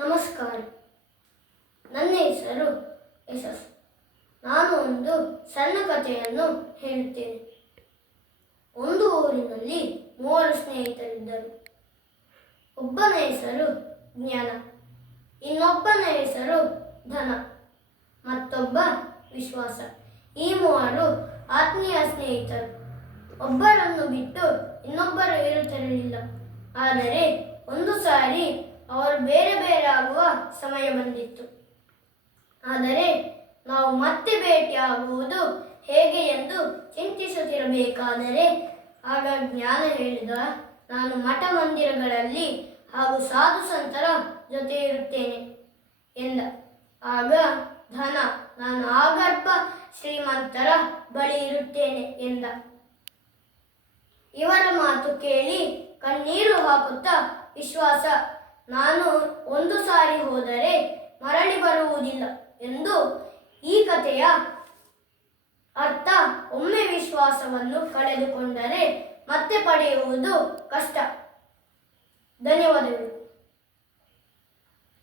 ನಮಸ್ಕಾರ. ನನ್ನ ಹೆಸರು ಯಶಸ್. ನಾನು ಒಂದು ಸಣ್ಣ ಕಥೆಯನ್ನು ಹೇಳುತ್ತೇನೆ. ಒಂದು ಊರಿನಲ್ಲಿ 3 ಸ್ನೇಹಿತರಿದ್ದರು. ಒಬ್ಬನ ಹೆಸರು ಜ್ಞಾನ, ಇನ್ನೊಬ್ಬನ ಹೆಸರು ಧನ, ಮತ್ತೊಬ್ಬ ವಿಶ್ವಾಸ. ಈ 3 ಆತ್ಮೀಯ ಸ್ನೇಹಿತರು. ಒಬ್ಬರನ್ನು ಬಿಟ್ಟು ಇನ್ನೊಬ್ಬರು ಇರುತ್ತಿರಲಿಲ್ಲ. ಆದರೆ ಒಂದು ಸಾರಿ ಅವರು ಬೇರೆ ಬೇರೆ ಆಗುವ ಸಮಯ ಬಂದಿತ್ತು. ಆದರೆ ನಾವು ಮತ್ತೆ ಭೇಟಿಯಾಗುವುದು ಹೇಗೆ ಎಂದು ಚಿಂತಿಸುತ್ತಿರಬೇಕಾದರೆ ಆಗ ಜ್ಞಾನ ಹೇಳಿದ, ನಾನು ಮಠ ಮಂದಿರಗಳಲ್ಲಿ ಹಾಗೂ ಸಾಧು ಸಂತರ ಜೊತೆ ಇರುತ್ತೇನೆ ಎಂದ. ಆಗ ಧನ, ನಾನು ಆಗರ್ಭ ಶ್ರೀಮಂತರ ಬಳಿ ಇರುತ್ತೇನೆ ಎಂದ. ಇವರ ಮಾತು ಕೇಳಿ ಕಣ್ಣೀರು ಹಾಕುತ್ತಾ ವಿಶ್ವಾಸ, ನಾನು ಒಂದು ಸಾರಿ ಹೋದರೆ ಮರಳಿ ಬರುವುದಿಲ್ಲ ಎಂದು. ಈ ಕಥೆಯ ಅರ್ಥ, ಒಮ್ಮೆ ವಿಶ್ವಾಸವನ್ನು ಕಳೆದುಕೊಂಡರೆ ಮತ್ತೆ ಪಡೆಯುವುದು ಕಷ್ಟ. ಧನ್ಯವಾದಗಳು.